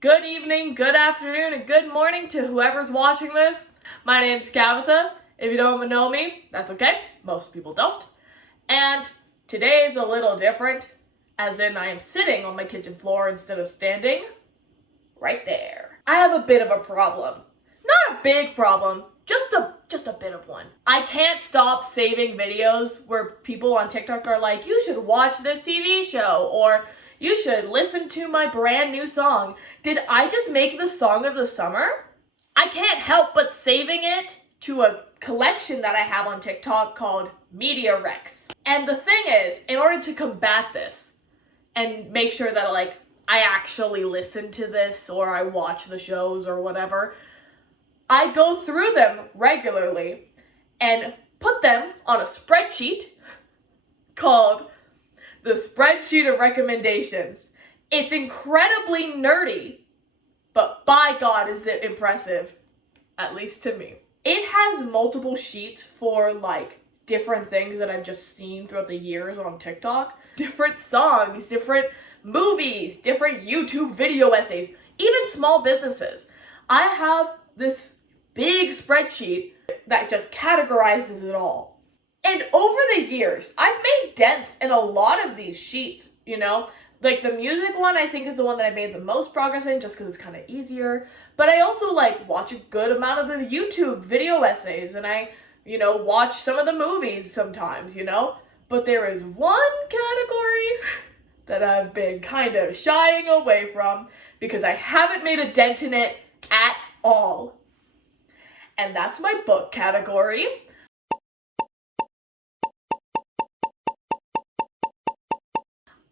Good evening, good afternoon, and good morning to whoever's watching this. My name's Cabitha. If you don't know me, that's okay. Most people don't. And today is a little different, as in I am sitting on my kitchen floor instead of standing right there. I have a bit of a problem. Not a big problem, just a bit of one. I can't stop saving videos where people on TikTok are like, you should watch this TV show, or you should listen to my brand new song. Did I just make the song of the summer? I can't help but saving it to a collection that I have on TikTok called Media Rex. And the thing is, in order to combat this and make sure that I actually listen to this or I watch the shows or whatever, I go through them regularly and put them on a spreadsheet called the spreadsheet of recommendations. It's incredibly nerdy, but by God is it impressive, at least to me. It has multiple sheets for different things that I've just seen throughout the years on TikTok. Different songs, different movies, different YouTube video essays, even small businesses. I have this big spreadsheet that just categorizes it all. And over the years, I've made dents in a lot of these sheets, you know? Like the music one, I think is the one that I made the most progress in just because it's kind of easier. But I also watch a good amount of the YouTube video essays and I, watch some of the movies sometimes, But there is one category that I've been kind of shying away from because I haven't made a dent in it at all. And that's my book category.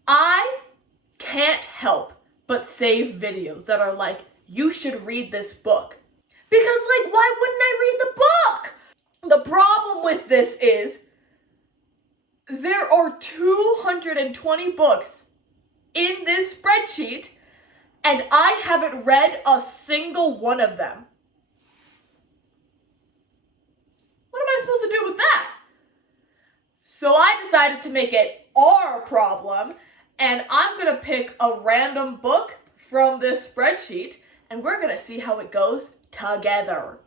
I can't help but save videos that are like, you should read this book. Because why wouldn't I read the book? The problem with this is there are 220 books in this spreadsheet and I haven't read a single one of them. What am I supposed to do with that? So I decided to make it our problem, and I'm gonna pick a random book from this spreadsheet, and we're gonna see how it goes together.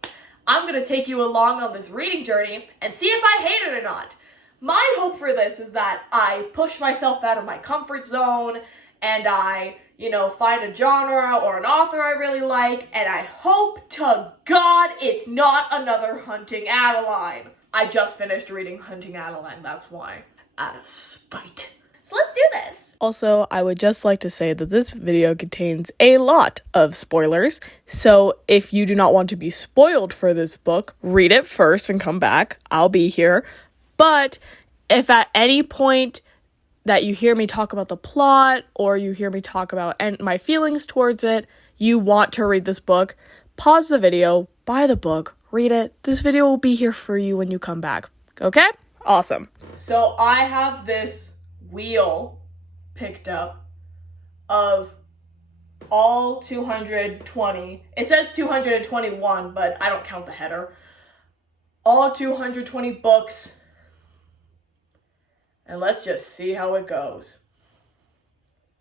I'm gonna take you along on this reading journey and see if I hate it or not. My hope for this is that I push myself out of my comfort zone, and I, find a genre or an author I really like, and I hope to God it's not another Hunting Adeline. I just finished reading Hunting Adeline, that's why. Out of spite. So let's do this. Also, I would just like to say that this video contains a lot of spoilers, so if you do not want to be spoiled for this book, read it first and come back. I'll be here. But if at any point that you hear me talk about the plot or you hear me talk about my feelings towards it, you want to read this book, pause the video, buy the book, read it. This video will be here for you when you come back. Okay? Awesome. So I have this wheel picked up of all 220. It says 221, but I don't count the header. All 220 books. And let's just see how it goes.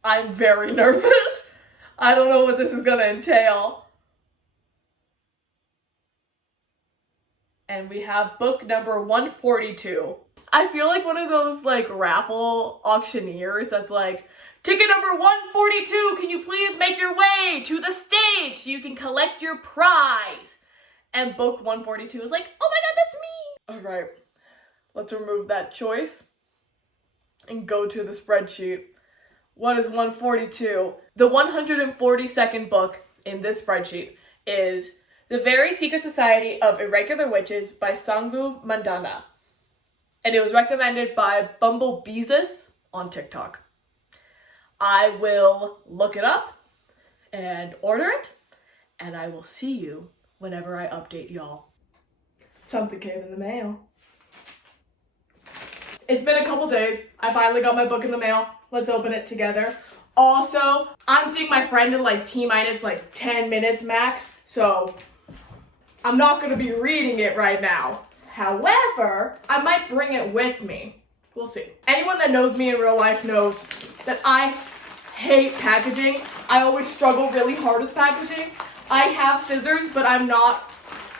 I'm very nervous. I don't know what this is gonna entail. And we have book number 142. I feel like one of those raffle auctioneers that's ticket number 142, can you please make your way to the stage so you can collect your prize? And book 142 is oh my God, that's me. All right, let's remove that choice and go to the spreadsheet. What is 142? The 142nd book in this spreadsheet is The Very Secret Society of Irregular Witches by Sangu Mandana. And it was recommended by Bumblebeezus on TikTok. I will look it up and order it, and I will see you whenever I update y'all. Something came in the mail. It's been a couple days. I finally got my book in the mail. Let's open it together. Also, I'm seeing my friend in T-minus 10 minutes max, so I'm not gonna be reading it right now. However, I might bring it with me. We'll see. Anyone that knows me in real life knows that I hate packaging. I always struggle really hard with packaging. I have scissors, but I'm not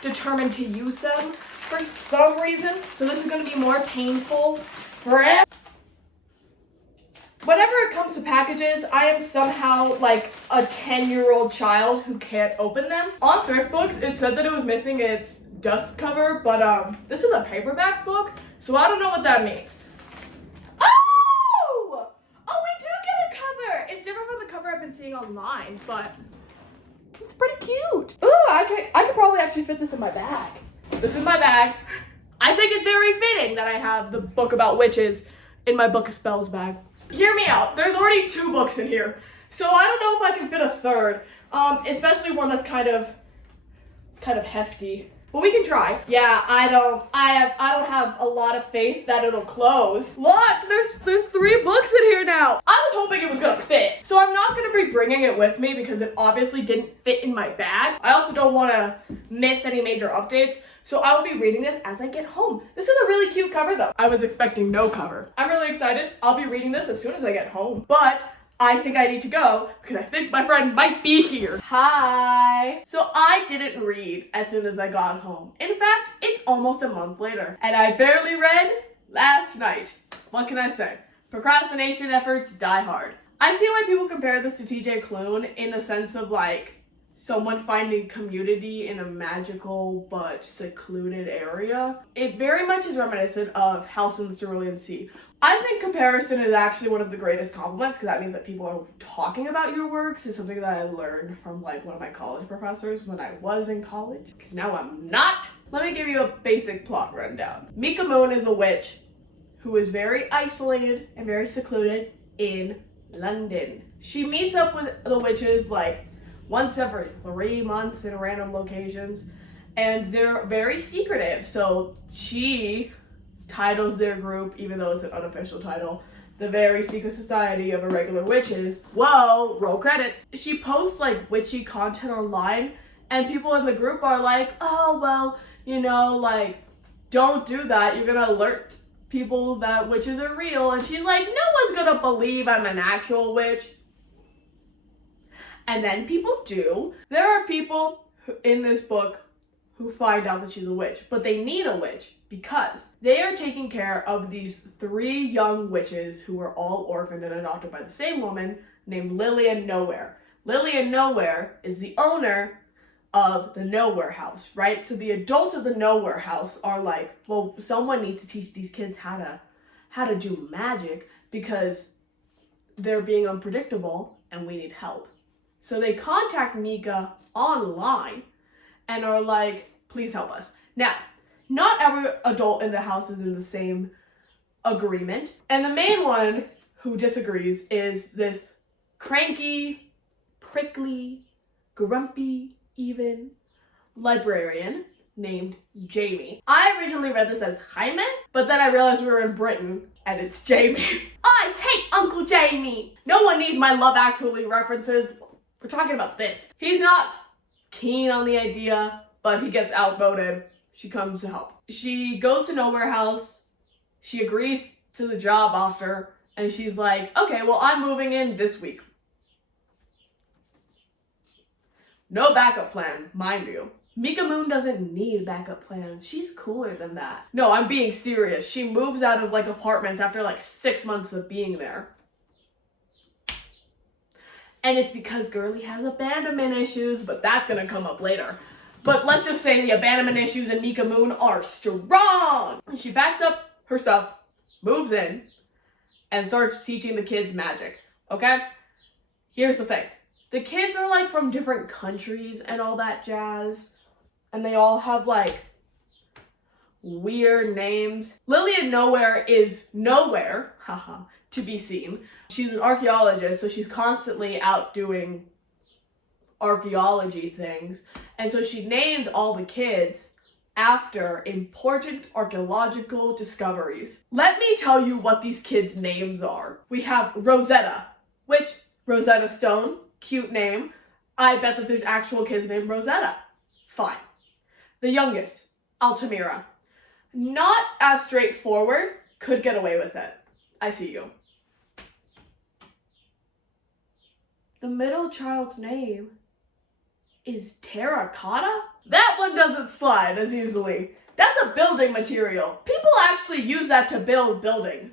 determined to use them for some reason. So this is going to be more painful for it. Whenever it comes to packages, I am somehow like a 10-year-old child who can't open them. On Thrift Books, it said that it was missing its dust cover, but this is a paperback book, so I don't know what that means. Oh! Oh, we do get a cover! It's different from the cover I've been seeing online, but it's pretty cute. Ooh, I could probably actually fit this in my bag. This is my bag. I think it's very fitting that I have the book about witches in my book of spells bag. Hear me out. There's already 2 books in here, so I don't know if I can fit a third, especially one that's kind of hefty. But we can try. Yeah, I don't have a lot of faith that it'll close. Look, there's 3 books in here now. I was hoping it was gonna fit, so I'm not gonna be bringing it with me because it obviously didn't fit in my bag. I also don't want to miss any major updates, so I will be reading this as I get home. This is a really cute cover though. I was expecting no cover. I'm really excited. I'll be reading this as soon as I get home, but I think I need to go because I think my friend might be here. Hi. So I didn't read as soon as I got home. In fact, it's almost a month later and I barely read last night. What can I say? Procrastination efforts die hard. I see why people compare this to TJ Klune in the sense of like someone finding community in a magical but secluded area. It very much is reminiscent of House in the Cerulean Sea. I think comparison is actually one of the greatest compliments because that means that people are talking about your works. Is something that I learned from like one of my college professors when I was in college, because now I'm not. Let me give you a basic plot rundown. Mika Moon is a witch who is very isolated and very secluded in London. She meets up with the witches like once every 3 months in random locations, and they're very secretive. So she titles their group, even though it's an unofficial title, the Very Secret Society of Irregular Witches. Whoa, roll credits. She posts like witchy content online, and people in the group are like, oh, well, you know, like, don't do that. You're gonna alert people that witches are real. And she's like, no one's gonna believe I'm an actual witch. And then people do. There are people in this book who find out that she's a witch, but they need a witch because they are taking care of these 3 young witches who are all orphaned and adopted by the same woman named Lillian Nowhere. Lillian Nowhere is the owner of the Nowhere House, right? So the adults of the Nowhere House are like, well, someone needs to teach these kids how to do magic because they're being unpredictable and we need help. So they contact Mika online and are like, please help us. Now, not every adult in the house is in the same agreement. And the main one who disagrees is this cranky, prickly, grumpy, even librarian named Jamie. I originally read this as Jaime, but then I realized we were in Britain and it's Jamie. I hate Uncle Jamie. No one needs my Love Actually references. We're talking about this. He's not keen on the idea, but he gets outvoted. She comes to help. She goes to Nowhere House. She agrees to the job offer, and she's like, okay, well, I'm moving in this week. No backup plan, mind you. Mika Moon doesn't need backup plans. She's cooler than that. No, I'm being serious. She moves out of like apartments after like 6 months of being there. And it's because Girly has abandonment issues, but that's gonna come up later. But let's just say the abandonment issues in Mika Moon are strong. She packs up her stuff, moves in, and starts teaching the kids magic, okay? Here's the thing. The kids are like from different countries and all that jazz, and they all have like weird names. Lillian Nowhere is nowhere, haha, to be seen. She's an archaeologist, so she's constantly out doing archaeology things. And so she named all the kids after important archaeological discoveries. Let me tell you what these kids' names are. We have Rosetta, which Rosetta Stone, cute name. I bet that there's actual kids named Rosetta. Fine. The youngest, Altamira. Not as straightforward, could get away with it. I see you. The middle child's name is terracotta? That one doesn't slide as easily. That's a building material. People actually use that to build buildings.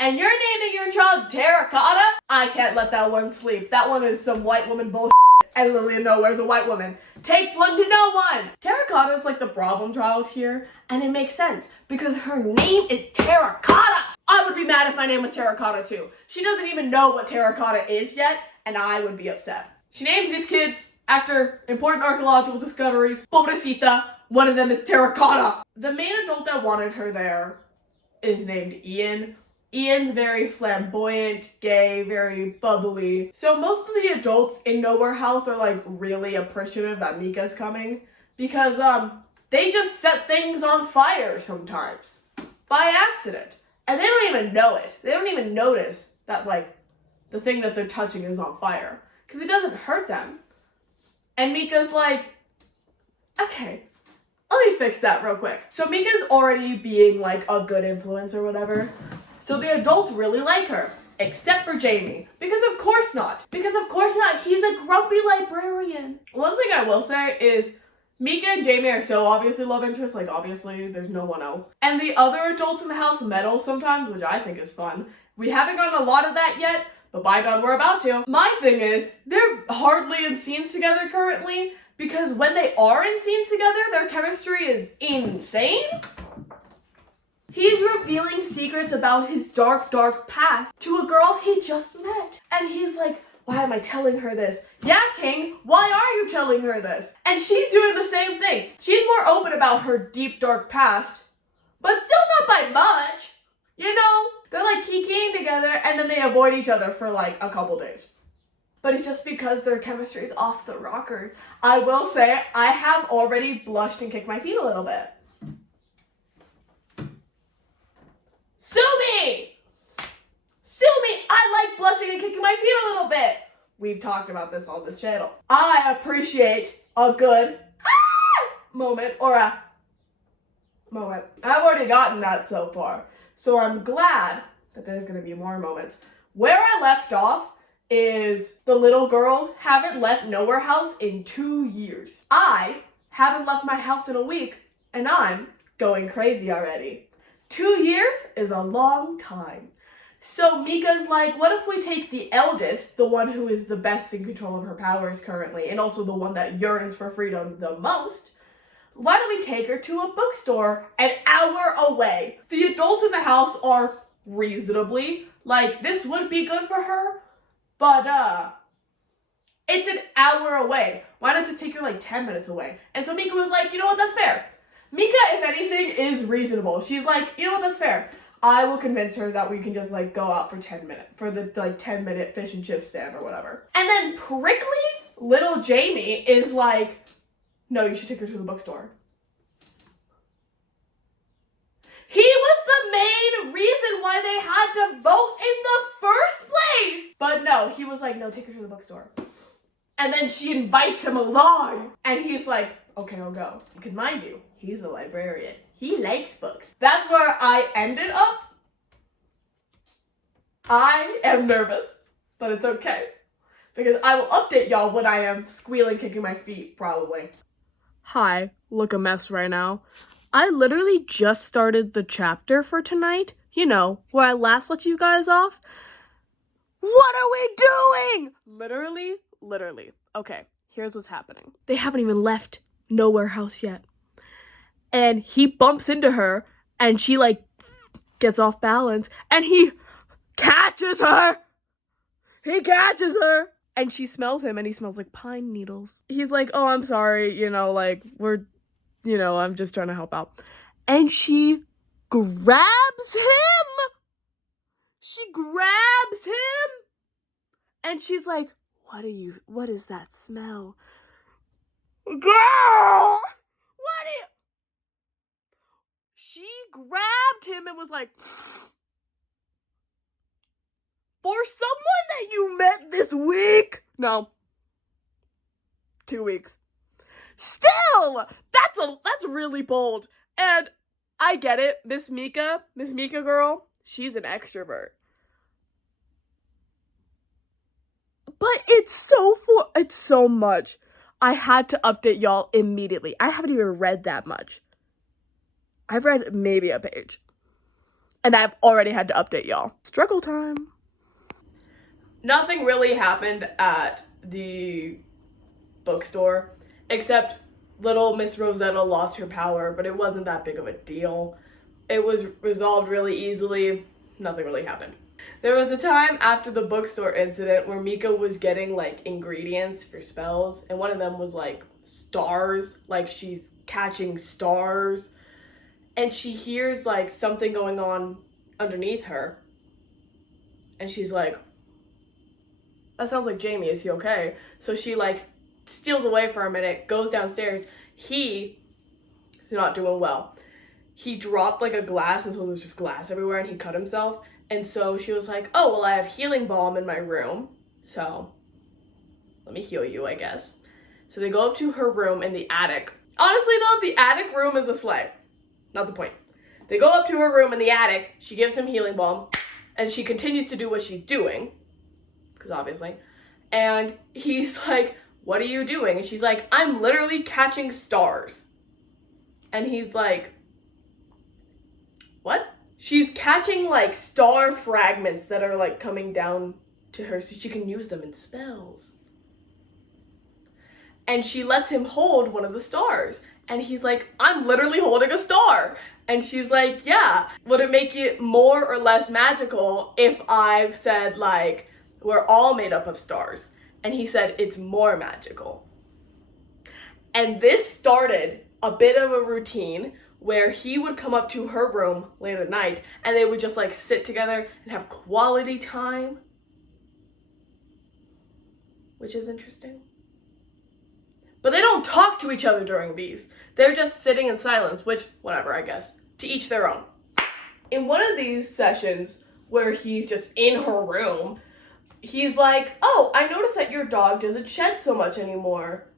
And you're naming your child terracotta? I can't let that one sleep. That one is some white woman bullshit. And Lillian Nowhere's a white woman. Takes one to know one. Terracotta is like the problem child here, and it makes sense because her name is Terracotta. I would be mad if my name was Terracotta too. She doesn't even know what terracotta is yet, and I would be upset. She names these kids after important archaeological discoveries. Pobrecita, one of them is terracotta. The main adult that wanted her there is named Ian. Ian's very flamboyant, gay, very bubbly. So most of the adults in Nowhere House are like really appreciative that Mika's coming because they just set things on fire sometimes by accident. And they don't even know it. They don't even notice that like the thing that they're touching is on fire because it doesn't hurt them. And Mika's like, okay, let me fix that real quick. So Mika's already being like a good influence or whatever. So the adults really like her, except for Jamie. Because of course not. Because of course not. He's a grumpy librarian. One thing I will say is Mika and Jamie are so obviously love interests. Like obviously there's no one else. And the other adults in the house meddle sometimes, which I think is fun. We haven't gotten a lot of that yet, but by God, we're about to. My thing is, they're hardly in scenes together currently because when they are in scenes together, their chemistry is insane. He's revealing secrets about his dark, dark past to a girl he just met. And he's like, why am I telling her this? Yeah, King, why are you telling her this? And she's doing the same thing. She's more open about her deep, dark past, but still not by much. You know, they're like kikiing together and then they avoid each other for like a couple days. But it's just because their chemistry is off the rockers. I will say, I have already blushed and kicked my feet a little bit. Sue me! Sue me! I like blushing and kicking my feet a little bit. We've talked about this on this channel. I appreciate a good moment or a moment. I've already gotten that so far. So I'm glad that there's going to be more moments. Where I left off is the little girls haven't left Nowhere House in 2 years. I haven't left my house in a week, and I'm going crazy already. 2 years is a long time. So Mika's like, what if we take the eldest, the one who is the best in control of her powers currently, and also the one that yearns for freedom the most, why don't we take her to a bookstore an hour away? The adults in the house are reasonably like, this would be good for her, but it's an hour away. Why not just take her like 10 minutes away? And so Mika was like, you know what, that's fair. Mika, if anything, is reasonable. She's like, you know what, that's fair. I will convince her that we can just like go out for 10 minutes, for the like 10-minute fish and chip stand or whatever. And then prickly little Jamie is like, no, you should take her to the bookstore. He was the main reason why they had to vote in the first place. But no, he was like, no, take her to the bookstore. And then she invites him along. And he's like, okay, I'll go. Because mind you, he's a librarian. He likes books. That's where I ended up. I am nervous, but it's okay. Because I will update y'all when I am squealing, kicking my feet, probably. Hi, look a mess right now. I literally just started the chapter for tonight. You know, where I last let you guys off. What are we doing? Literally. Okay, here's what's happening. They haven't even left Nowhere House yet. And he bumps into her, and she, like, gets off balance, and he catches her! He catches her! And she smells him, and he smells like pine needles. He's like, oh, I'm sorry, you know, like, I'm just trying to help out. And she grabs him! She grabs him! And she's like, what is that smell? Girl! She grabbed him and was like, for someone that you met this week? No. 2 weeks. Still, that's really bold. And I get it. Miss Mika girl, she's an extrovert. But it's so much. I had to update y'all immediately. I haven't even read that much. I've read maybe a page. And I've already had to update y'all. Struggle time. Nothing really happened at the bookstore, except little Miss Rosetta lost her power, but it wasn't that big of a deal. It was resolved really easily. Nothing really happened. There was a time after the bookstore incident where Mika was getting like ingredients for spells, and one of them was like stars, like she's catching stars, and she hears like something going on underneath her, and she's like, that sounds like Jamie, is he okay? So she like steals away for a minute, goes downstairs. He's not doing well. He dropped like a glass, and so there's just glass everywhere, and he cut himself. And so she was like, oh, well, I have healing balm in my room, so let me heal you, I guess. So they go up to her room in the attic. Honestly, though, the attic room is a sleigh. Not the point. They go up to her room in the attic. She gives him healing balm, and she continues to do what she's doing, because obviously. And he's like, what are you doing? And she's like, I'm literally catching stars. And he's like, what? She's catching like star fragments that are like coming down to her so she can use them in spells. And she lets him hold one of the stars. And he's like, I'm literally holding a star. And she's like, yeah. Would it make it more or less magical if I said like, we're all made up of stars? And he said, it's more magical. And this started a bit of a routine where he would come up to her room late at night and they would just like sit together and have quality time, which is interesting. But they don't talk to each other during these. They're just sitting in silence, which, whatever, I guess. To each their own. In one of these sessions where he's just in her room, he's like, oh, I noticed that your dog doesn't shed so much anymore.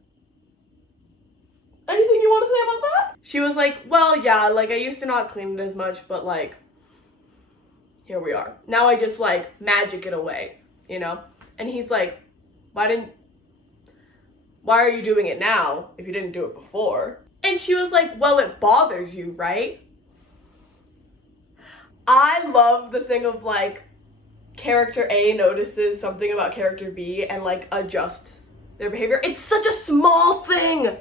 Anything you want to say about that? She was like, well, yeah, like I used to not clean it as much, but like, here we are. Now I just like magic it away, you know? And he's like, why are you doing it now if you didn't do it before? And she was like, well, it bothers you, right? I love the thing of like, character A notices something about character B and like adjusts their behavior. It's such a small thing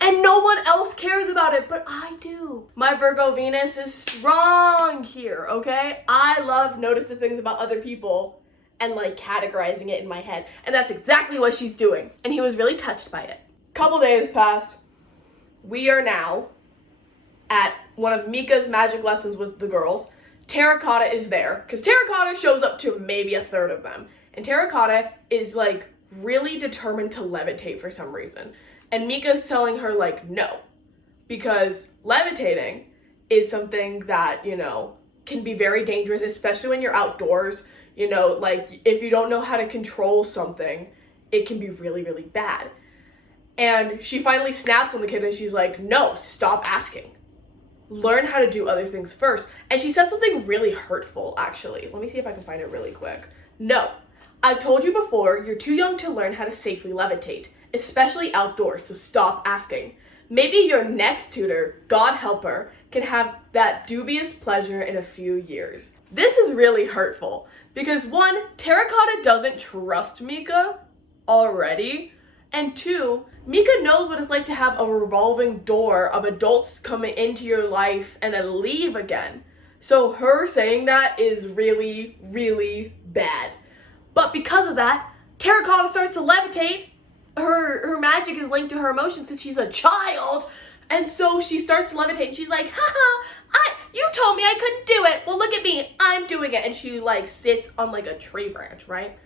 and no one else cares about it, but I do. My Virgo Venus is strong here, okay? I love noticing things about other people and like categorizing it in my head, and that's exactly what she's doing. And he was really touched by it. Couple days passed. We are now at one of Mika's magic lessons with the girls. Terracotta is there, because Terracotta shows up to maybe a third of them. And Terracotta is like really determined to levitate for some reason. And Mika's telling her like, no, because levitating is something that, you know, can be very dangerous, especially when you're outdoors. You know, like if you don't know how to control something, it can be really, really bad. And she finally snaps on the kid and she's like, no, stop asking. Learn how to do other things first. And she said something really hurtful, actually. Let me see if I can find it really quick. No, I've told you before, you're too young to learn how to safely levitate, especially outdoors, so stop asking. Maybe your next tutor, God help her, can have that dubious pleasure in a few years. This is really hurtful because one, Terracotta doesn't trust Mika already, and two, Mika knows what it's like to have a revolving door of adults coming into your life and then leave again. So her saying that is really, really bad. But because of that, Terracotta starts to levitate. Her magic is linked to her emotions because she's a child. And so she starts to levitate and she's like, haha, you told me I couldn't do it. Well, look at me, I'm doing it. And she like sits on like a tree branch, right?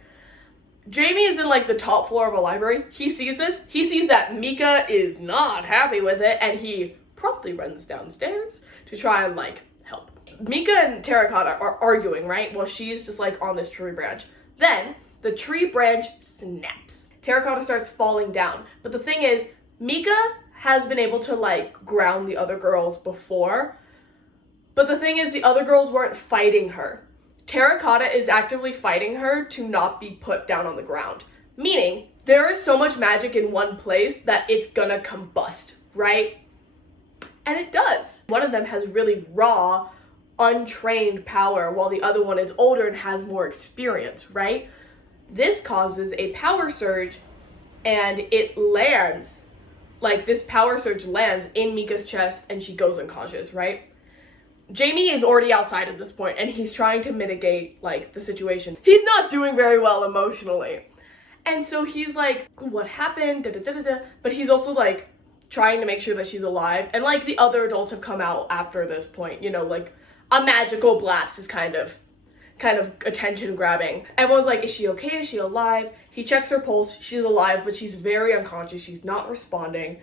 Jamie is in like the top floor of a library. He sees this. He sees that Mika is not happy with it and he promptly runs downstairs to try and like help. Mika and Terracotta are arguing, right? While she's just like on this tree branch. Then the tree branch snaps. Terracotta starts falling down. But the thing is, Mika has been able to like ground the other girls before. But the thing is, the other girls weren't fighting her. Terracotta is actively fighting her to not be put down on the ground. Meaning, there is so much magic in one place that it's gonna combust, right? And it does. One of them has really raw, untrained power, while the other one is older and has more experience, right? This causes a power surge, and it lands, like this power surge lands in Mika's chest, and she goes unconscious, right? Jamie is already outside at this point, and he's trying to mitigate, like, the situation. He's not doing very well emotionally. And so he's like, what happened? But he's also, like, trying to make sure that she's alive. And, like, the other adults have come out after this point, you know, like, a magical blast is kind of attention grabbing. Everyone's like, is she okay? Is she alive? He checks her pulse. She's alive, but she's very unconscious. She's not responding.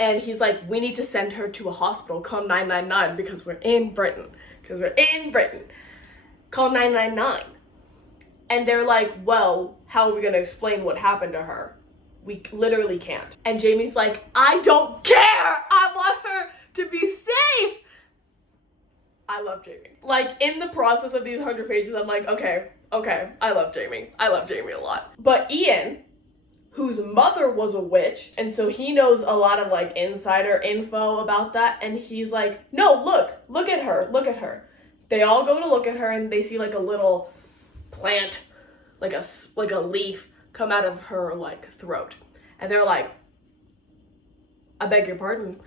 And he's like, we need to send her to a hospital. Call 999 because we're in Britain. Call 999. And they're like, well, how are we going to explain what happened to her? We literally can't. And Jamie's like, I don't care. I want her to be safe. I love Jamie. Like, in the process of these 100 pages, I'm like, okay, I love Jamie. I love Jamie a lot. But Ian, whose mother was a witch, and so he knows a lot of, like, insider info about that, and he's like, no, look at her. They all go to look at her, and they see, like, a little plant, like a leaf come out of her, like, throat. And they're like, I beg your pardon.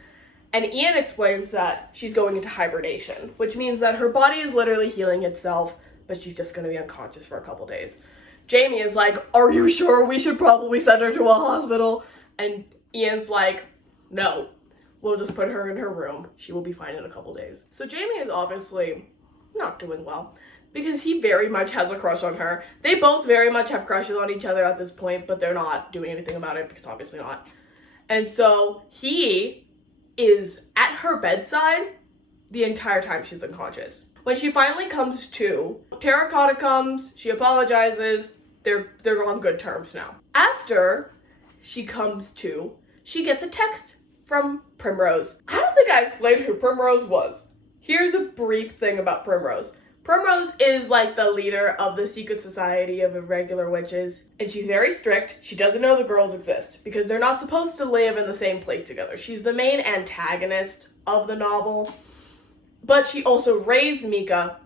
And Ian explains that she's going into hibernation, which means that her body is literally healing itself, but she's just going to be unconscious for a couple days. Jamie is like, are you sure? We should probably send her to a hospital. And Ian's like, no, we'll just put her in her room. She will be fine in a couple days. So Jamie is obviously not doing well because he very much has a crush on her. They both very much have crushes on each other at this point, but they're not doing anything about it because obviously not. And so he is at her bedside the entire time she's unconscious. When she finally comes to, Terracotta comes, she apologizes, they're on good terms now. After she comes to, she gets a text from Primrose. I don't think I explained who Primrose was. Here's a brief thing about Primrose. Primrose is like the leader of the secret society of irregular witches, and she's very strict. She doesn't know the girls exist because they're not supposed to live in the same place together. She's the main antagonist of the novel, but she also raised Mika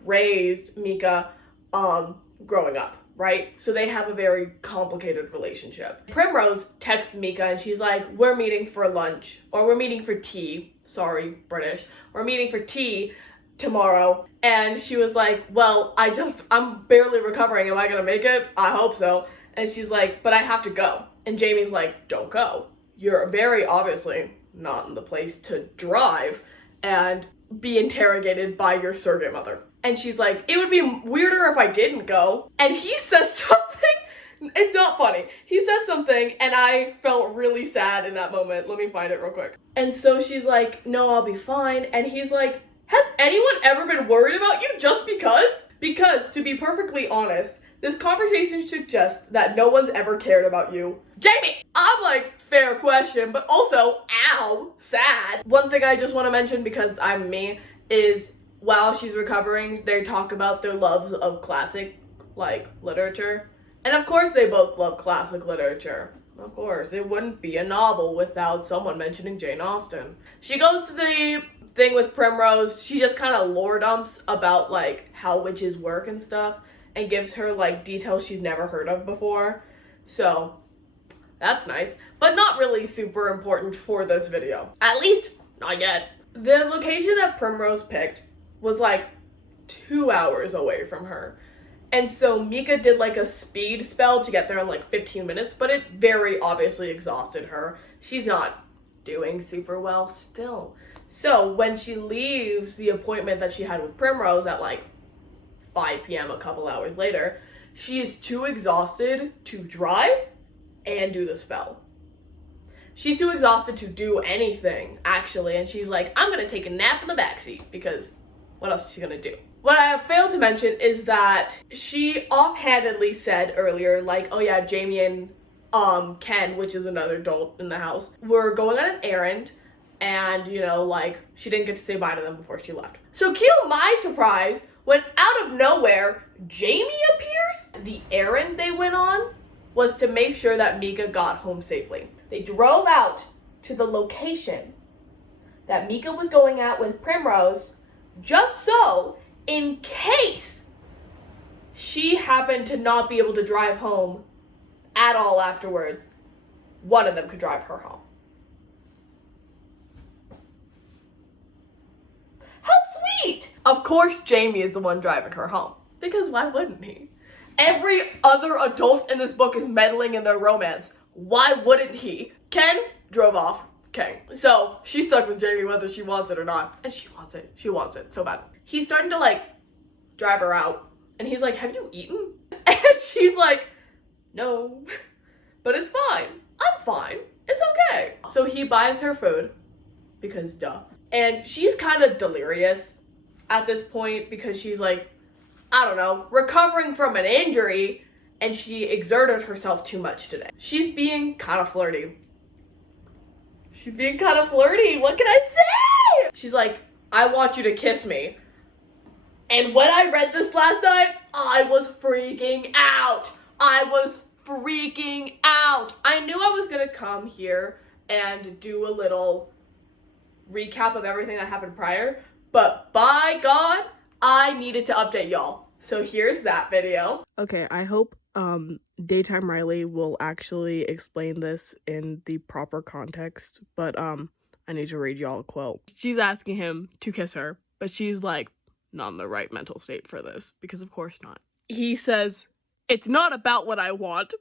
growing up, right? So they have a very complicated relationship. Primrose texts Mika and she's like, we're meeting for lunch, or we're meeting for tea. Sorry, British. We're meeting for tea tomorrow. And she was like, well, I'm barely recovering. Am I gonna make it? I hope so. And she's like, but I have to go. And Jamie's like, don't go. You're very obviously not in the place to drive and be interrogated by your surrogate mother. And she's like, it would be weirder if I didn't go. And he says something, it's not funny. He said something and I felt really sad in that moment. Let me find it real quick. And so she's like, no, I'll be fine. And he's like, has anyone ever been worried about you just because? Because, to be perfectly honest, this conversation suggests that no one's ever cared about you. Jamie! I'm like, fair question, but also, ow, sad. One thing I just want to mention, because I'm me, is while she's recovering, they talk about their loves of classic, like, literature. And of course they both love classic literature. Of course, it wouldn't be a novel without someone mentioning Jane Austen. She goes to the thing with Primrose. She just kind of lore dumps about, like, how witches work and stuff, and gives her, like, details she's never heard of before. So, that's nice, but not really super important for this video. At least, not yet. The location that Primrose picked was, like, 2 hours away from her. And so Mika did, like, a speed spell to get there in, like, 15 minutes, but it very obviously exhausted her. She's not doing super well still. So when she leaves the appointment that she had with Primrose at, like, 5 p.m. a couple hours later, she is too exhausted to drive and do the spell. She's too exhausted to do anything, actually, and she's like, I'm gonna take a nap in the backseat, because what else is she gonna do? What I have failed to mention is that she offhandedly said earlier, like, oh yeah, Jamie and Ken, which is another adult in the house, were going on an errand, and, you know, like, she didn't get to say bye to them before she left. So cue my surprise when out of nowhere, Jamie appears. The errand they went on was to make sure that Mika got home safely. They drove out to the location that Mika was going at with Primrose, just so, in case she happened to not be able to drive home at all afterwards, one of them could drive her home. How sweet! Of course Jamie is the one driving her home, because why wouldn't he? Every other adult in this book is meddling in their romance. Why wouldn't he? Ken drove off. Okay, so she's stuck with Jamie whether she wants it or not. And she wants it. She wants it so bad. He's starting to like drive her out. And he's like, have you eaten? And she's like, no, but it's fine. I'm fine. It's okay. So he buys her food because duh. And she's kind of delirious at this point because she's like, I don't know, recovering from an injury, and she exerted herself too much today. She's being kind of flirty. What can I say? She's like, I want you to kiss me. And when I read this last night, I was freaking out. I knew I was gonna come here and do a little recap of everything that happened prior, but by God, I needed to update y'all. So here's that video. Okay, I hope Daytime Riley will actually explain this in the proper context, but I need to read y'all a quote. She's asking him to kiss her, but she's like not in the right mental state for this, because of course not. He says, it's not about what I want.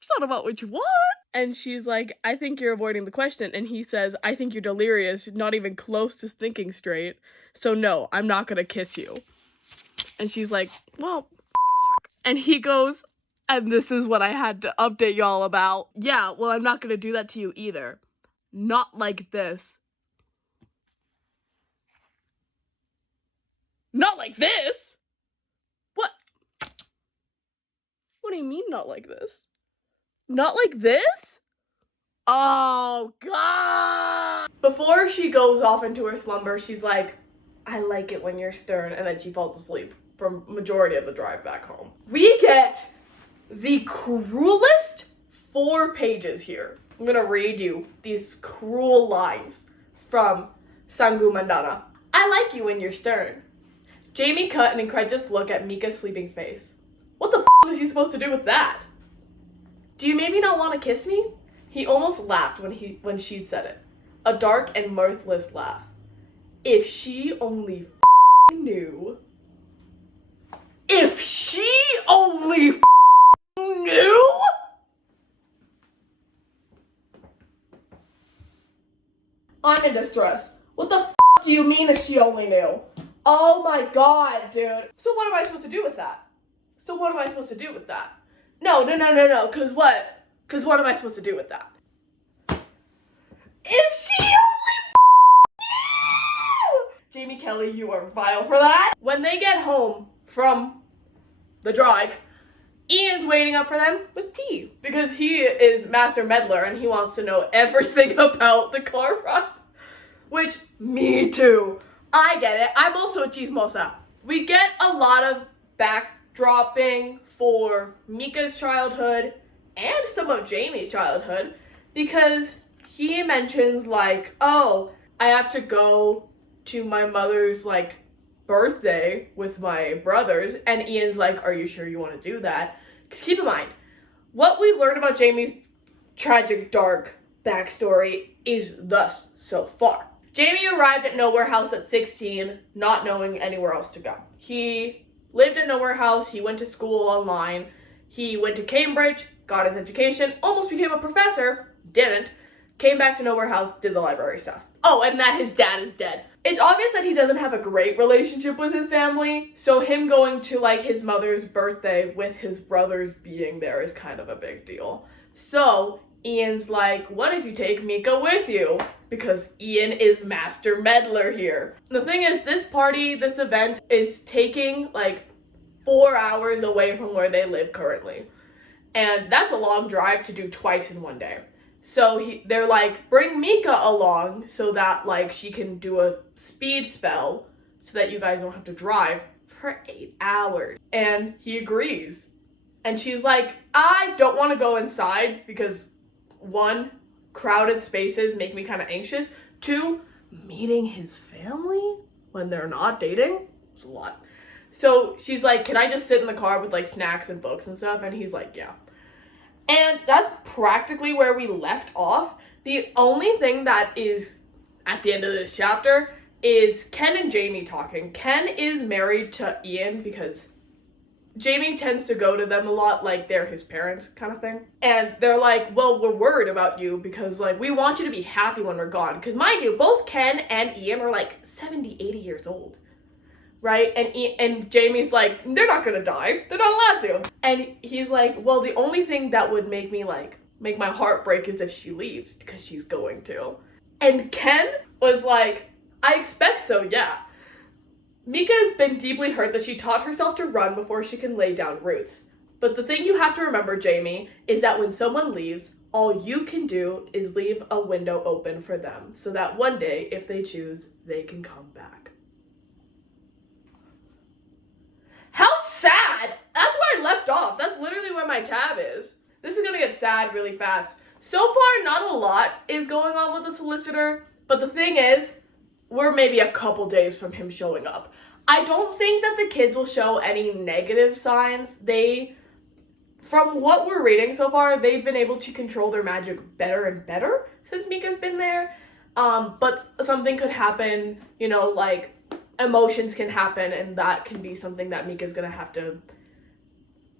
It's not about what you want. And she's like, I think you're avoiding the question. And he says, I think you're delirious, not even close to thinking straight. So no, I'm not gonna kiss you. And she's like, well, and he goes, and this is what I had to update y'all about. Yeah, well, I'm not gonna do that to you either. Not like this. Not like this? What? What do you mean not like this? Not like this? Oh, God! Before she goes off into her slumber, she's like, I like it when you're stern, and then she falls asleep for majority of the drive back home. We get the cruelest 4 pages here. I'm gonna read you these cruel lines from Sangu Mandana. I like you when you're stern. Jamie cut an incredulous look at Mika's sleeping face. What the f*** was he supposed to do with that? Do you maybe not want to kiss me? He almost laughed when she'd said it. A dark and mirthless laugh. If she only knew. If she only knew? I'm in distress. What the do you mean if she only knew? Oh my God, dude. So what am I supposed to do with that? No, cause what? Cause what am I supposed to do with that? If she only knew! Jamie Kelly, you are vile for that. When they get home from the drive, Ian's waiting up for them with tea because he is master meddler and he wants to know everything about the car ride. Which, me too. I get it. I'm also a chismosa. We get a lot of backdropping for Mika's childhood and some of Jamie's childhood because he mentions like, oh, I have to go to my mother's like birthday with my brothers, and Ian's like, are you sure you want to do that? Because keep in mind, what we've learned about Jamie's tragic, dark backstory is thus so far. Jamie arrived at Nowhere House at 16, not knowing anywhere else to go. He lived at Nowhere House, he went to school online, he went to Cambridge, got his education, almost became a professor, didn't, came back to Nowhere House, did the library stuff. Oh, and that his dad is dead. It's obvious that he doesn't have a great relationship with his family, so him going to like his mother's birthday with his brothers being there is kind of a big deal. So Ian's like, what if you take Mika with you? Because Ian is master meddler here. The thing is, this event is taking like 4 hours away from where they live currently. And that's a long drive to do twice in one day. So they're like, bring Mika along so that like she can do a speed spell so that you guys don't have to drive for 8 hours. And he agrees. And she's like, I don't want to go inside because 1, crowded spaces make me kind of anxious. 2, meeting his family when they're not dating, it's a lot. So she's like, can I just sit in the car with like snacks and books and stuff? And he's like, yeah. And that's practically where we left off. The only thing that is at the end of this chapter is Ken and Jamie talking. Ken is married to Ian because Jamie tends to go to them a lot like they're his parents kind of thing. And they're like, well, we're worried about you because like we want you to be happy when we're gone. Because mind you, both Ken and Ian are like 70, 80 years old. Right? And Jamie's like, they're not gonna die. They're not allowed to. And he's like, well, the only thing that would make me like, make my heart break is if she leaves because she's going to. And Ken was like, I expect so, yeah. Mika's been deeply hurt that she taught herself to run before she can lay down roots. But the thing you have to remember, Jamie, is that when someone leaves, all you can do is leave a window open for them so that one day, if they choose, they can come back. How sad! That's where I left off. That's literally where my tab is. This is gonna get sad really fast. So far, not a lot is going on with the solicitor, but the thing is, we're maybe a couple days from him showing up. I don't think that the kids will show any negative signs. From what we're reading so far, they've been able to control their magic better and better since Mika's been there. But something could happen, you know, like emotions can happen, and that can be something that Mika's gonna have to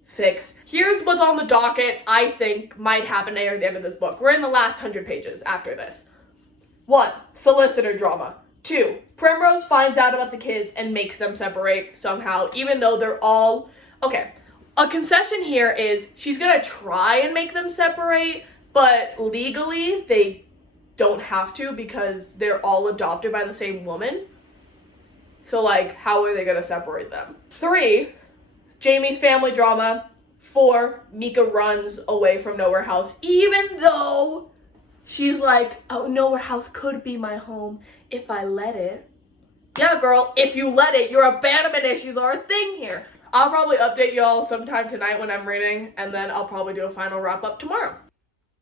fix. Here's what's on the docket I think might happen near the end of this book. We're in the last 100 pages after this. 1, solicitor drama. 2, Primrose finds out about the kids and makes them separate somehow, even though they're all... Okay, a concession here is she's gonna try and make them separate, but legally they don't have to because they're all adopted by the same woman. So, like, how are they gonna separate them? 3, Jamie's family drama. 4, Mika runs away from Nowhere House, even though she's like, oh, Nowhere House could be my home if I let it. Yeah, girl, if you let it, your abandonment issues are a thing here. I'll probably update y'all sometime tonight when I'm reading, and then I'll probably do a final wrap-up tomorrow.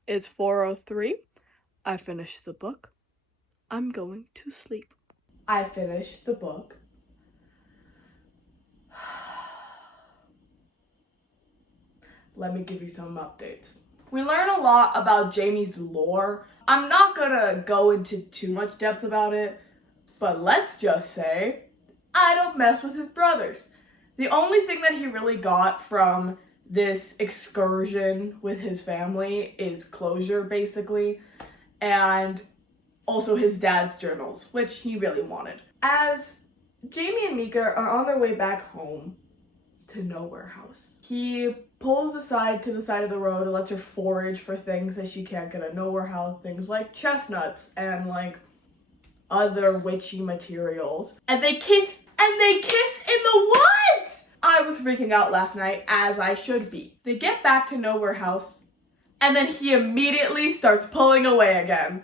It's 4:03. I finished the book. I'm going to sleep. I finished the book. Let me give you some updates. We learn a lot about Jamie's lore. I'm not gonna go into too much depth about it, but let's just say I don't mess with his brothers. The only thing that he really got from this excursion with his family is closure, basically, and also his dad's journals, which he really wanted. As Jamie and Mika are on their way back home to Nowhere House, he pulls aside to the side of the road and lets her forage for things that she can't get at Nowhere House, things like chestnuts and like other witchy materials. And they kiss in the woods! I was freaking out last night, as I should be. They get back to Nowhere House, and then he immediately starts pulling away again.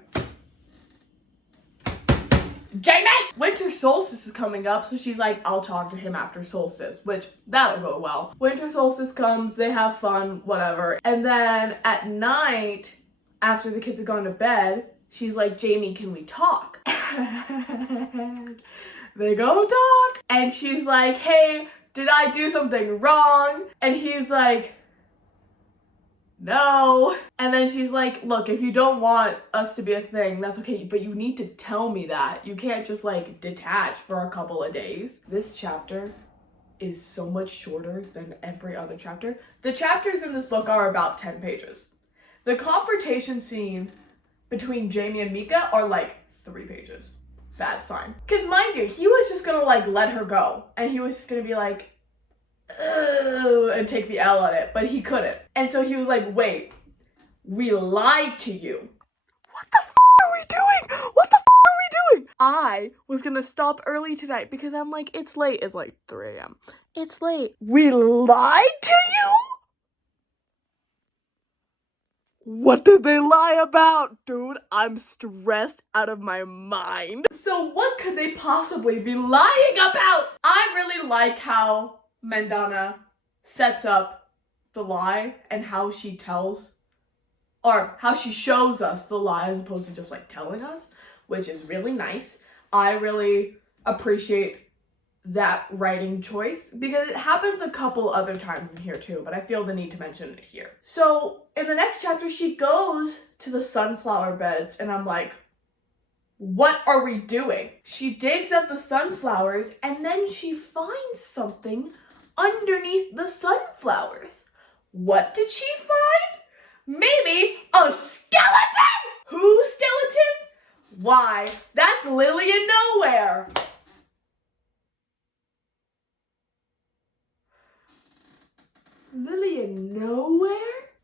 Jamie! Winter solstice is coming up, so she's like, I'll talk to him after solstice, which that'll go well. Winter solstice comes, they have fun, whatever. And then at night, after the kids have gone to bed, she's like, Jamie, can we talk? They go talk, and she's like, hey, did I do something wrong? And he's like, no. And then she's like, look, if you don't want us to be a thing, that's okay, but you need to tell me that. You can't just like detach for a couple of days. This chapter is so much shorter than every other chapter. The chapters in this book are about 10 pages. The confrontation scene between Jamie and Mika are like 3 pages. Bad sign. Because mind you, he was just gonna like let her go. And he was just gonna be like, ugh, and take the L on it. But he couldn't. And so he was like, wait, we lied to you. What the are we doing? What the are we doing? I was gonna stop early tonight because I'm like, it's late. It's like 3 a.m. It's late. We lied to you? What did they lie about? Dude, I'm stressed out of my mind. So what could they possibly be lying about? I really like how Mandana sets up the lie and how she tells, or how she shows us the lie as opposed to just like telling us, which is really nice. I really appreciate that writing choice because it happens a couple other times in here too, but I feel the need to mention it here. So in the next chapter, she goes to the sunflower beds and I'm like, what are we doing? She digs up the sunflowers and then she finds something underneath the sunflowers. What did she find? Maybe a skeleton! Who skeletons? Why, that's Lily in Nowhere. Lily in Nowhere?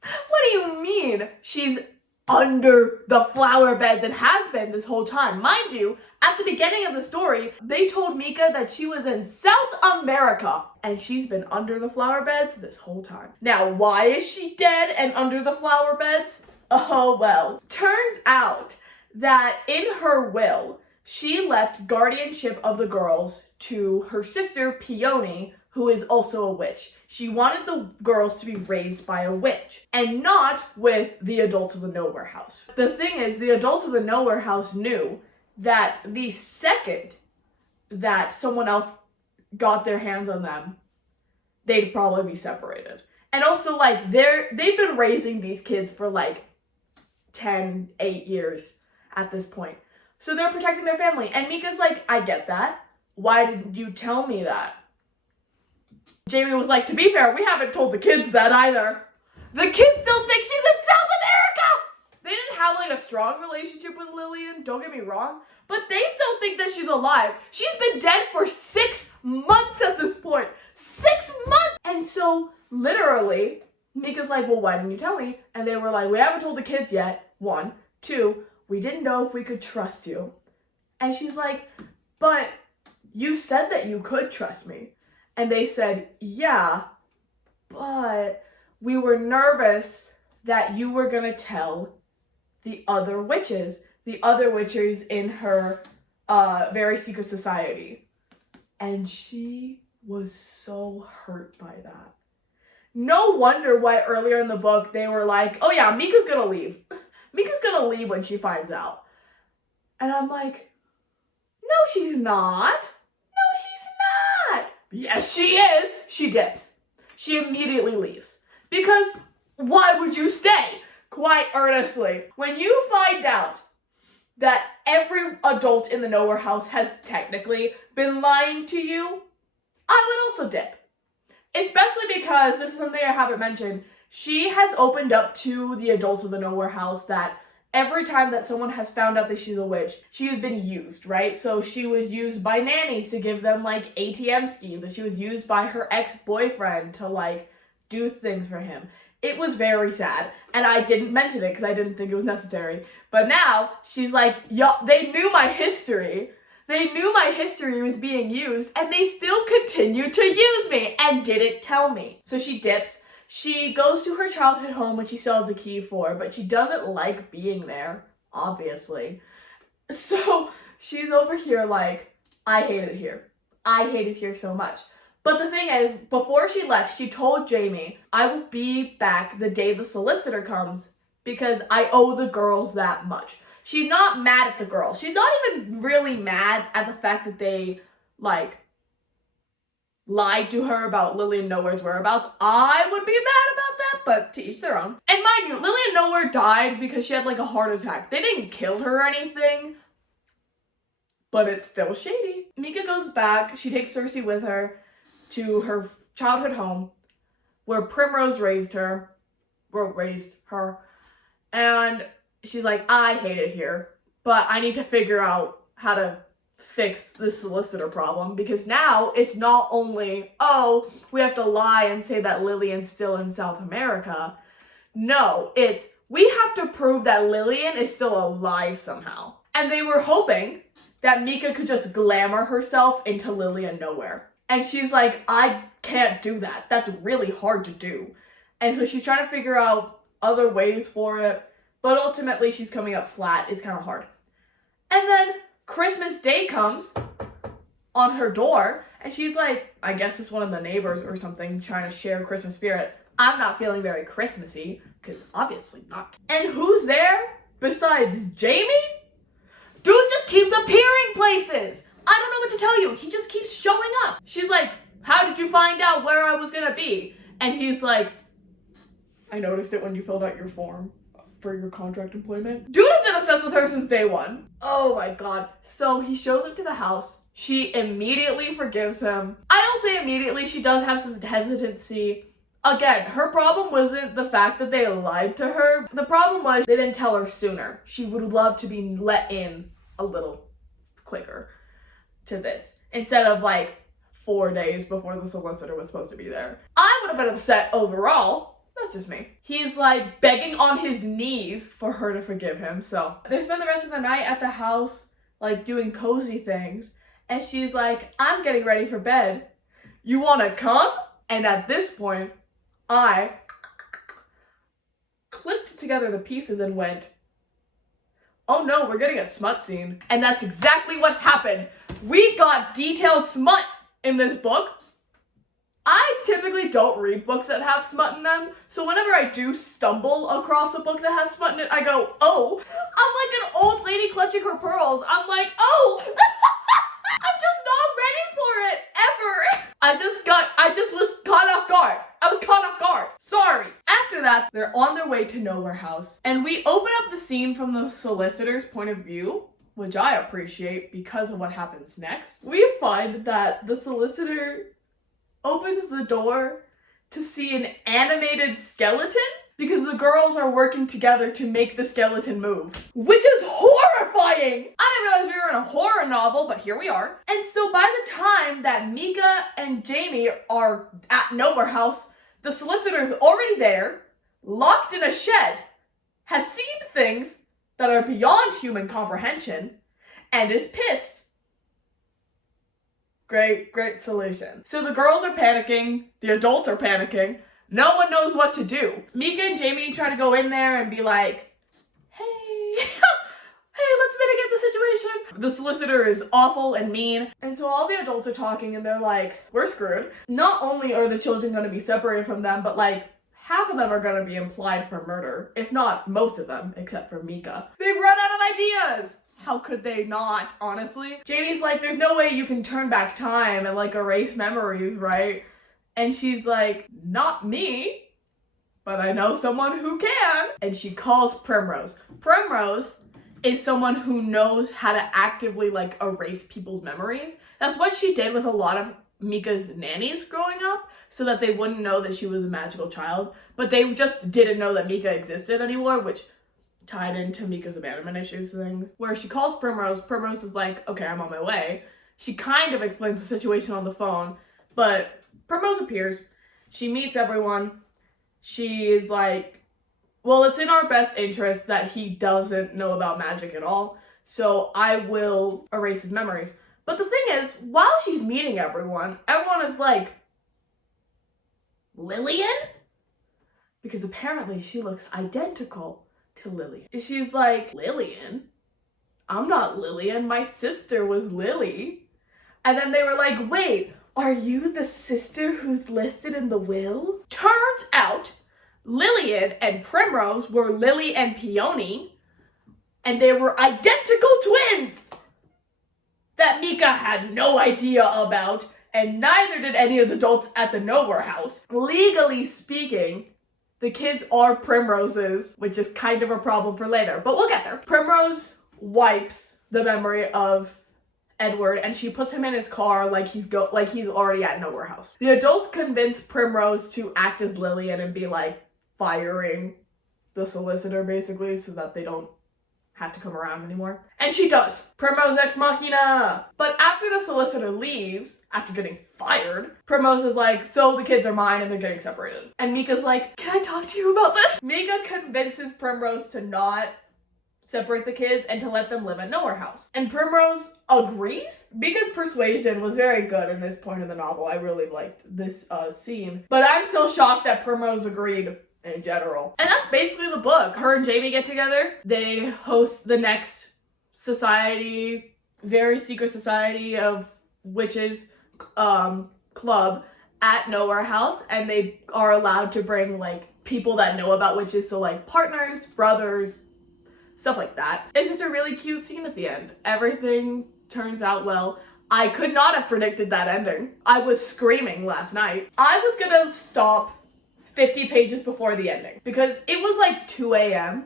What do you mean? She's under the flower beds and has been this whole time. Mind you, at the beginning of the story, they told Mika that she was in South America and she's been under the flower beds this whole time. Now, why is she dead and under the flower beds? Oh well. Turns out that in her will, she left guardianship of the girls to her sister Peony, who is also a witch. She wanted the girls to be raised by a witch and not with the adults of the Nowhere house. The thing is, the adults of the Nowhere house knew that the second that someone else got their hands on them, they'd probably be separated. And also, like, they've been raising these kids for like 8 years at this point. So they're protecting their family. And Mika's like, I get that. Why didn't you tell me that? Jamie was like, to be fair, we haven't told the kids that either. The kids still think she's in South America! They didn't have like a strong relationship with Lillian, don't get me wrong, but they still think that she's alive. She's been dead for 6 months at this point. 6 months! And so, literally, Mika's like, well, why didn't you tell me? And they were like, we haven't told the kids yet, 1. 2, we didn't know if we could trust you. And she's like, but you said that you could trust me. And they said, yeah, but we were nervous that you were going to tell the other witches in her very secret society. And she was so hurt by that. No wonder why earlier in the book they were like, oh yeah, Mika's going to leave. Mika's going to leave when she finds out. And I'm like, no, she's not. Yes, she is. She dips. She immediately leaves. Because why would you stay? Quite earnestly. When you find out that every adult in the Nowhere house has technically been lying to you, I would also dip. Especially because, this is something I haven't mentioned, she has opened up to the adults of the Nowhere house that every time that someone has found out that she's a witch, she has been used, right? So she was used by nannies to give them, like, ATM schemes. That she was used by her ex-boyfriend to, like, do things for him. It was very sad. And I didn't mention it because I didn't think it was necessary. But now, she's like, yo, they knew my history. They knew my history with being used, and they still continue to use me and didn't tell me. So she dips. She goes to her childhood home, which she still has a key for, but she doesn't like being there, obviously. So she's over here like, I hate it here. I hate it here so much. But the thing is, before she left, she told Jamie, I will be back the day the solicitor comes because I owe the girls that much. She's not mad at the girls. She's not even really mad at the fact that they, like, lied to her about Lily in Nowhere's whereabouts. I would be mad about that, but to each their own. And mind you, Lily in Nowhere died because she had like a heart attack. They didn't kill her or anything, but it's still shady. Mika goes back. She takes Cersei with her to her childhood home where Primrose raised her, and she's like, I hate it here, but I need to figure out how to fix the solicitor problem, because now it's not only, oh, we have to lie and say that Lillian's still in South America. No, it's, we have to prove that Lillian is still alive somehow. And they were hoping that Mika could just glamour herself into Lily in Nowhere. And she's like, I can't do that. That's really hard to do. And so she's trying to figure out other ways for it, but ultimately she's coming up flat. It's kind of hard. And then Christmas Day comes on her door, and she's like, I guess it's one of the neighbors or something trying to share Christmas spirit. I'm not feeling very Christmassy, because obviously not. And who's there besides Jamie? Dude just keeps appearing places. I don't know what to tell you. He just keeps showing up. She's like, how did you find out where I was gonna be? And he's like, I noticed it when you filled out your form for your contract employment. Dude has been obsessed with her since day one. Oh my god. So he shows up to the house. She immediately forgives him. I don't say immediately. She does have some hesitancy. Again, her problem wasn't the fact that they lied to her. The problem was they didn't tell her sooner. She would love to be let in a little quicker to this, instead of like 4 days before the solicitor was supposed to be there. I would have been upset overall. That's just me. He's like begging on his knees for her to forgive him. So they spend the rest of the night at the house, like doing cozy things. And she's like, I'm getting ready for bed. You wanna come? And at this point, I clicked together the pieces and went, oh no, we're getting a smut scene. And that's exactly what happened. We got detailed smut in this book. I typically don't read books that have smut in them, so whenever I do stumble across a book that has smut in it, I go, oh. I'm like an old lady clutching her pearls. I'm like, oh. I'm just not ready for it, ever. I just was caught off guard. I was caught off guard. Sorry. After that, they're on their way to Nowhere House, and we open up the scene from the solicitor's point of view, which I appreciate because of what happens next. We find that the solicitor opens the door to see an animated skeleton because the girls are working together to make the skeleton move, which is horrifying. I didn't realize we were in a horror novel, but here we are. And so by the time that Mika and Jamie are at Nowhere House, the solicitor's already there, locked in a shed, has seen things that are beyond human comprehension, and is pissed. Great solution. So the girls are panicking, the adults are panicking, no one knows what to do. Mika and Jamie try to go in there and be like, hey, hey, let's mitigate the situation. The solicitor is awful and mean, and so all the adults are talking and they're like, we're screwed. Not only are the children gonna be separated from them, but like, half of them are gonna be implied for murder, if not most of them, except for Mika. They've run out of ideas! How could they not, honestly? Jamie's like, there's no way you can turn back time and like erase memories, right? And she's like, not me, but I know someone who can. And she calls Primrose. Primrose is someone who knows how to actively like erase people's memories. That's what she did with a lot of Mika's nannies growing up, so that they wouldn't know that she was a magical child, but they just didn't know that Mika existed anymore, which tied into Mika's abandonment issues thing, where she calls Primrose. Primrose is like, okay, I'm on my way. She kind of explains the situation on the phone, but Primrose appears. She meets everyone. She is like, well, it's in our best interest that he doesn't know about magic at all, so I will erase his memories. But the thing is, while she's meeting everyone is like, Lillian? Because apparently she looks identical to Lillian. She's like, Lillian? I'm not Lillian, my sister was Lily. And then they were like, wait, are you the sister who's listed in the will? Turns out, Lillian and Primrose were Lily and Peony, and they were identical twins that Mika had no idea about, and neither did any of the adults at the Nowhere House. Legally speaking, the kids are Primrose's, which is kind of a problem for later, but we'll get there. Primrose wipes the memory of Edward and she puts him in his car like he's already at Nowhere House. The adults convince Primrose to act as Lillian and be like firing the solicitor basically so that they don't have to come around anymore. And she does. Primrose ex machina! But after the solicitor leaves, after getting fired, Primrose is like, so the kids are mine and they're getting separated. And Mika's like, can I talk to you about this? Mika convinces Primrose to not separate the kids and to let them live at Nowhere House. And Primrose agrees? Mika's persuasion was very good in this point of the novel. I really liked this scene. But I'm so shocked that Primrose agreed in general. And that's basically the book. Her and Jamie get together. They host the next society, very secret society of witches club, at Nowhere House, and they are allowed to bring like people that know about witches, so like partners, brothers, stuff like that. It's just a really cute scene at the end. Everything turns out well. I could not have predicted that ending. I was screaming last night. I was gonna stop 50 pages before the ending because it was like 2 a.m.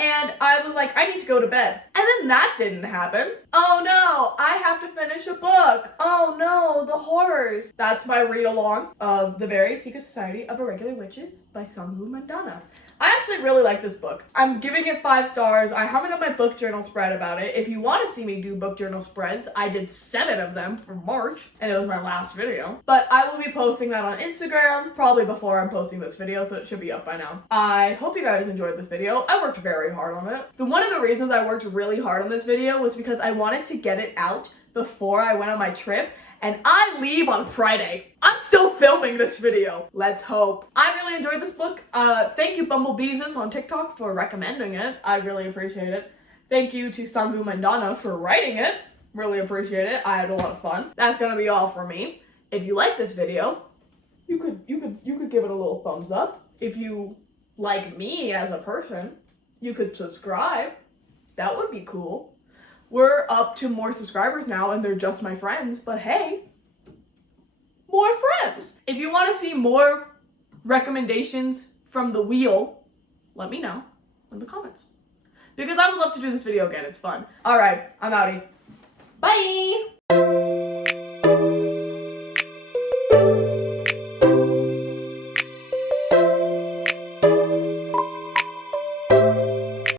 and I was like, I need to go to bed. And then that didn't happen. Oh no, I have to finish a book. Oh no, the horrors. That's my read along of The Very Secret Society of Irregular Witches by Sanghu Mandana. I actually really like this book. I'm giving it 5 stars. I haven't done my book journal spread about it. If you want to see me do book journal spreads, I did 7 of them for March, and it was my last video. But I will be posting that on Instagram, probably before I'm posting this video, so it should be up by now. I hope you guys enjoyed this video. I worked very hard on it. One of the reasons I worked really hard on this video was because I wanted to get it out before I went on my trip, and I leave on Friday. I'm still filming this video. Let's hope. I really enjoyed this book. Thank you Bumblebeezus on TikTok for recommending it. I really appreciate it. Thank you to Sanghu Mandana for writing it. Really appreciate it. I had a lot of fun. That's gonna be all for me. If you like this video, you could give it a little thumbs up. If you like me as a person, you could subscribe. That would be cool. We're up to more subscribers now, and they're just my friends, but hey, more friends. If you want to see more recommendations from the wheel, let me know in the comments. Because I would love to do this video again, it's fun. All right, I'm outie. Bye!